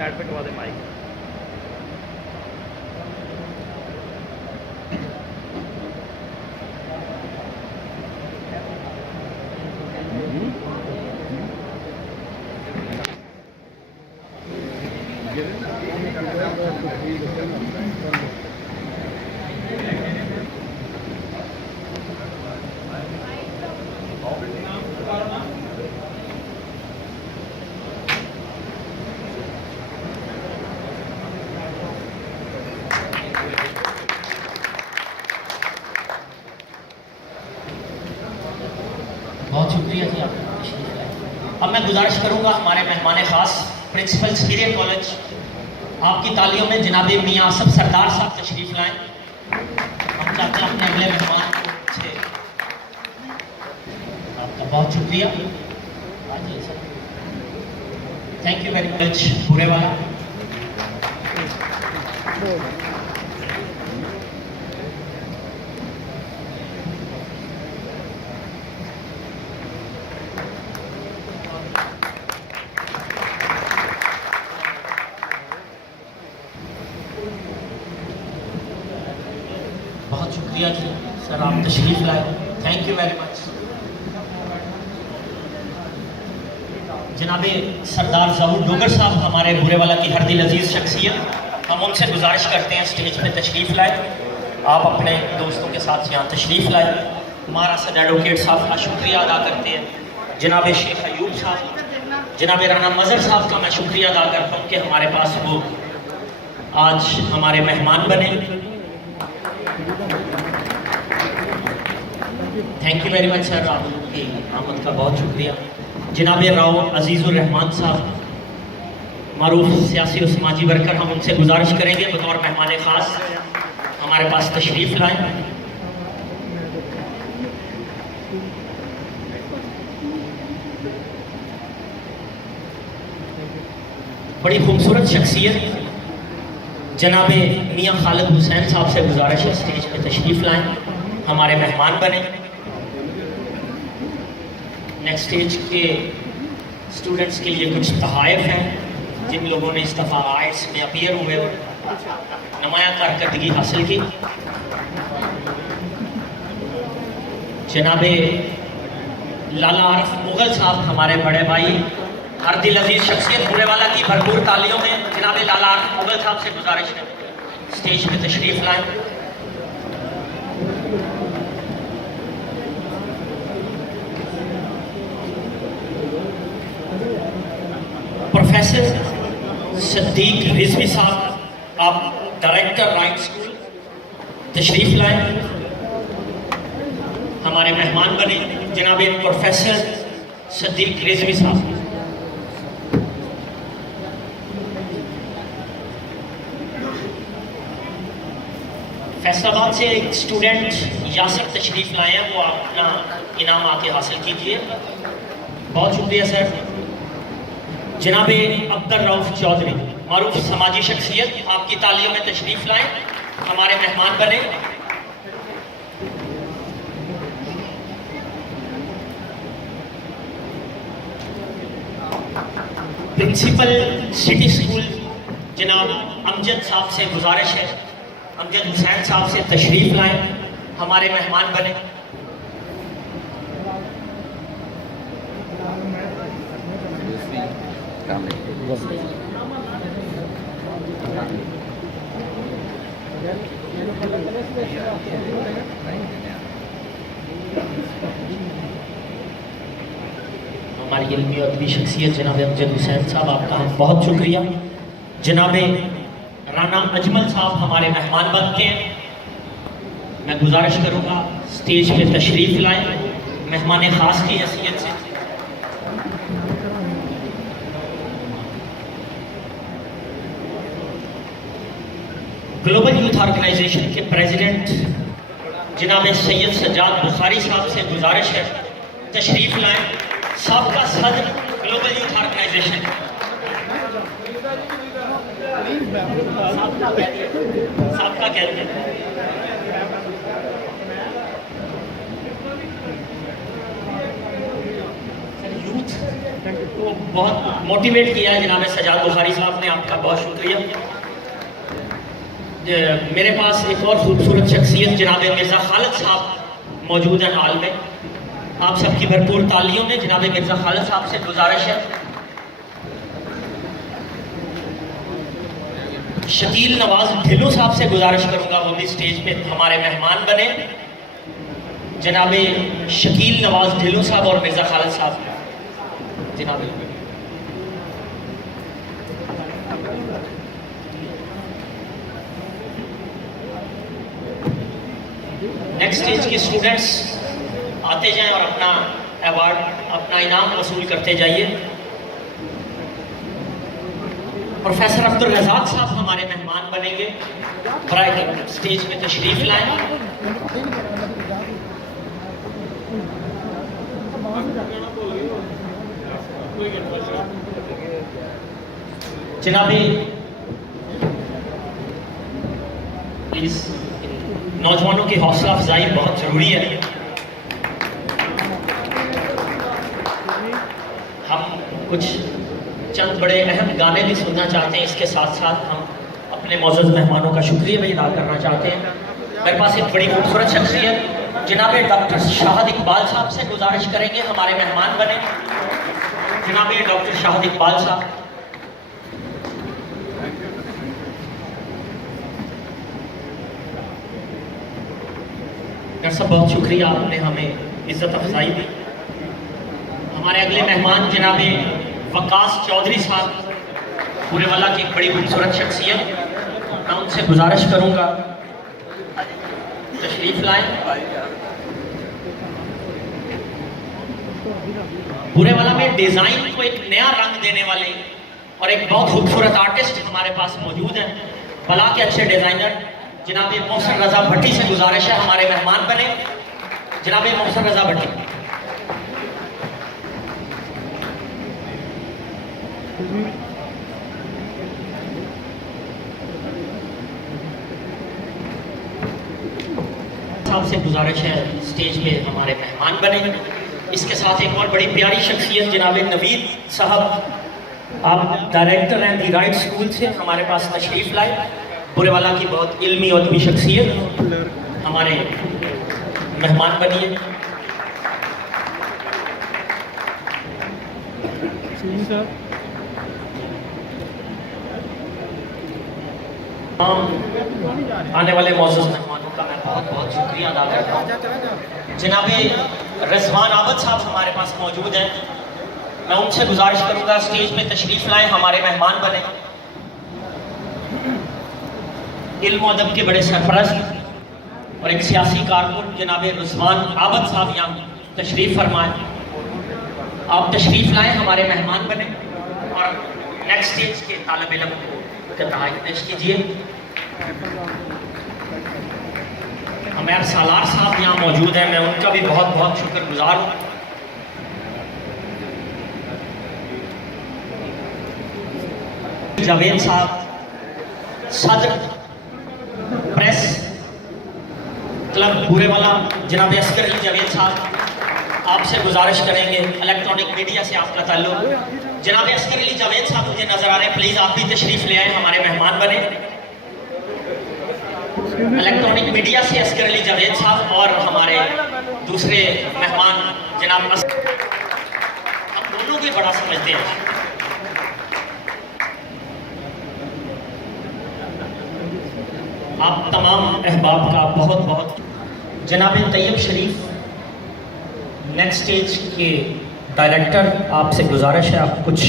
Side पे करवा दे mic. बहुत शुक्रिया जी आपका तशरीफ लाए। अब मैं गुजारिश करूंगा हमारे मेहमान खास प्रिंसिपल सुपीरियर कॉलेज आपकी तालियों में जनाब मियाँ आसफ सरदार साहब तशरीफ लाएं। हम चाहते हैं अपने अगले मेहमान को से आपका बहुत शुक्रिया। थैंक यू वेरी मच पूरे वाला। बहुत शुक्रिया जी सर, आप तशरीफ लाए। Thank you very much. जनाबे सरदार ज़हूर डोगर साहब हमारे बुरेवाला की हर दिल अजीज़ शख्सियत, हम उनसे गुजारिश करते हैं स्टेज पे तशरीफ़ लाए। आप अपने दोस्तों के साथ यहाँ तशरीफ़ लाए। हमारा सद एडवोकेट साहब का शुक्रिया अदा करते हैं। जनाब शेख अयूब साहब, जनाब राना मज़हर साहब का मैं शुक्रिया अदा करता हूँ कि हमारे पास वो आज हमारे मेहमान बने। Thank you very much sir, आपकी आमद का बहुत शुक्रिया। जनाब राव अजीज़ुर रहमान साहब, मारूफ सियासी और समाजी वर्कर, हम उनसे गुजारिश करेंगे बतौर मेहमान ख़ास हमारे पास तशरीफ़ लाएं। बड़ी खूबसूरत शख्सियत जनाब मियाँ खालिद हुसैन साहब से गुजारिश है स्टेज पे तशरीफ़ लाएं, हमारे मेहमान बने। नेक्स्ट स्टेज के स्टूडेंट्स के लिए कुछ तहाइफ हैं जिन लोगों ने इस दफ़ा आइट्स में अपीयर हुए और नुमाया कारकर्दगी हासिल की। जनाबे लाला आरफ मुगल साहब हमारे बड़े भाई, हर दिल अजीज शख्सियत, बुरेवाला की भरपूर तालियों में जनाबे लाला आरफ मुगल साहब से गुजारिश है स्टेज पे तशरीफ़ लाएं। प्रोफेसर सद्दीक रिजवी साहब, आप डायरेक्टर राइट स्कूल, तशरीफ़ लाएं, हमारे मेहमान बने जनाब प्रोफेसर सद्दीक रिजवी साहब। फैसलाबाद से एक स्टूडेंट यासिर तशरीफ़ लाए हैं, वो अपना इनाम आके हासिल कीजिए। बहुत शुक्रिया सर। जनाब अब्दुल रऊफ चौधरी, मारूफ समाजी शख्सियत, आपकी तालियों में तशरीफ़ लाएं, हमारे मेहमान बने। प्रिंसिपल सिटी स्कूल जनाब अमजद साहब से गुजारिश है, अमजद हुसैन साहब से तशरीफ़ लाएं, हमारे मेहमान बने। हमारी इल्मी और अदबी शख्सियत जनाब अमजद हुसैन साहब, आपका हम बहुत शुक्रिया। जनाब राना अजमल साहब हमारे मेहमान बनते हैं। मैं गुजारिश करूँगा स्टेज पे तशरीफ़ लाएं, मेहमान ख़ास की हैसियत से। ग्लोबल यूथ ऑर्गेनाइजेशन के प्रेसिडेंट जनाब सैयद सज्जाद बुखारी साहब से गुजारिश है तशरीफ़ लाएं, सबका सदर ग्लोबल यूथ ऑर्गेनाइजेशन। सबका कहते हैं यूथ तो बहुत मोटिवेट किया है जनाब सजाद बुखारी साहब ने, आपका बहुत शुक्रिया। मेरे पास एक और खूबसूरत शख्सियत जनाब मिर्ज़ा खालिद साहब मौजूद हैं हाल में। आप सबकी भरपूर तालियों में जनाब मिर्ज़ा खालिद साहब से गुजारिश है। शकील नवाज ढिल्लों साहब से गुजारिश करूंगा वो भी स्टेज पे हमारे मेहमान बने। जनाब शकील नवाज ढिल्लों साहब और मिर्ज़ा खालिद साहब जनाब। नेक्स्ट स्टेज के स्टूडेंट्स आते जाएं और अपना अवार्ड, अपना इनाम वसूल करते जाइए। प्रोफेसर अब्दुल रज़ाक साहब हमारे मेहमान बनेंगे, बराए स्टेज में तशरीफ लाएं। जनाबी प्लीज, नौजवानों की हौसला अफजाई बहुत ज़रूरी है। हम कुछ चंद बड़े अहम गाने भी सुनना चाहते हैं, इसके साथ साथ हम अपने मौजूद मेहमानों का शुक्रिया भी अदा करना चाहते हैं। मेरे पास एक बड़ी खूबसूरत शख्सियत जनाब डॉक्टर शाहिद इकबाल साहब से गुजारिश करेंगे हमारे मेहमान बने। जनाब डॉक्टर शाहिद इकबाल साहब। डॉक्टर साहब बहुत शुक्रिया, आपने हमें इज्जत अफजाई दी। हमारे अगले मेहमान जनाब वकास चौधरी साहब, पूरे वाला की एक बड़ी खूबसूरत शख्सियत। मैं उनसे गुजारिश करूंगा तशरीफ लाएं। पूरे वाला में डिजाइन को एक नया रंग देने वाले और एक बहुत खूबसूरत आर्टिस्ट हमारे पास मौजूद हैं, बला के अच्छे डिजाइनर जनाब मोहसिन रजा भट्टी से गुजारिश है हमारे मेहमान बने। जनाब मोहसिन रजा भट्टी। साहब से गुजारिश है स्टेज पे हमारे मेहमान बने। इसके साथ एक और बड़ी प्यारी शख्सियत जनाब नवीद साहब, आप डायरेक्टर हैं दी राइट स्कूल से, हमारे पास तशरीफ लाए। पूरे वाला की बहुत इल्मी और अदबी शख्सियत हमारे मेहमान बनिए। आने वाले मौजूद मेहमानों का मैं बहुत बहुत शुक्रिया अदा करता हूँ। जनाब रिजवान आबद साहब हमारे पास मौजूद हैं, मैं उनसे गुजारिश करूंगा स्टेज पे तशरीफ लाएं, हमारे मेहमान बने। इल्म और अदब के बड़े सरपरस्त और एक सियासी कारकुन जनाब रिजवान आबद साहब यहाँ तशरीफ फरमाएं। आप तशरीफ लाएं, हमारे मेहमान बने और नेक्स्ट स्टेज के तालिब इल्म को तहफ़्फ़ुज़ पेश कीजिए। अमेर सालार साहब यहाँ मौजूद हैं, मैं उनका भी बहुत बहुत शुक्रगुजार हूँ। जावेद साहब, सदर प्रेस क्लब बुरेवाला जनाब अस्कर अली जावेद साहब, आपसे गुजारिश करेंगे, इलेक्ट्रॉनिक मीडिया से आपका ताल्लुक। जनाब अस्कर अली जावेद साहब मुझे नजर आ रहे हैं, प्लीज आप भी तशरीफ ले आए, हमारे मेहमान बने। इलेक्ट्रॉनिक मीडिया से अस्कर अली जावेद साहब और हमारे दूसरे मेहमान जनाब हम दोनों भी बड़ा समझते हैं। आप तमाम अहबाब का बहुत बहुत। जनाब तैयब शरीफ नेक्स्ट स्टेज के डायरेक्टर, आपसे गुजारिश है आप कुछ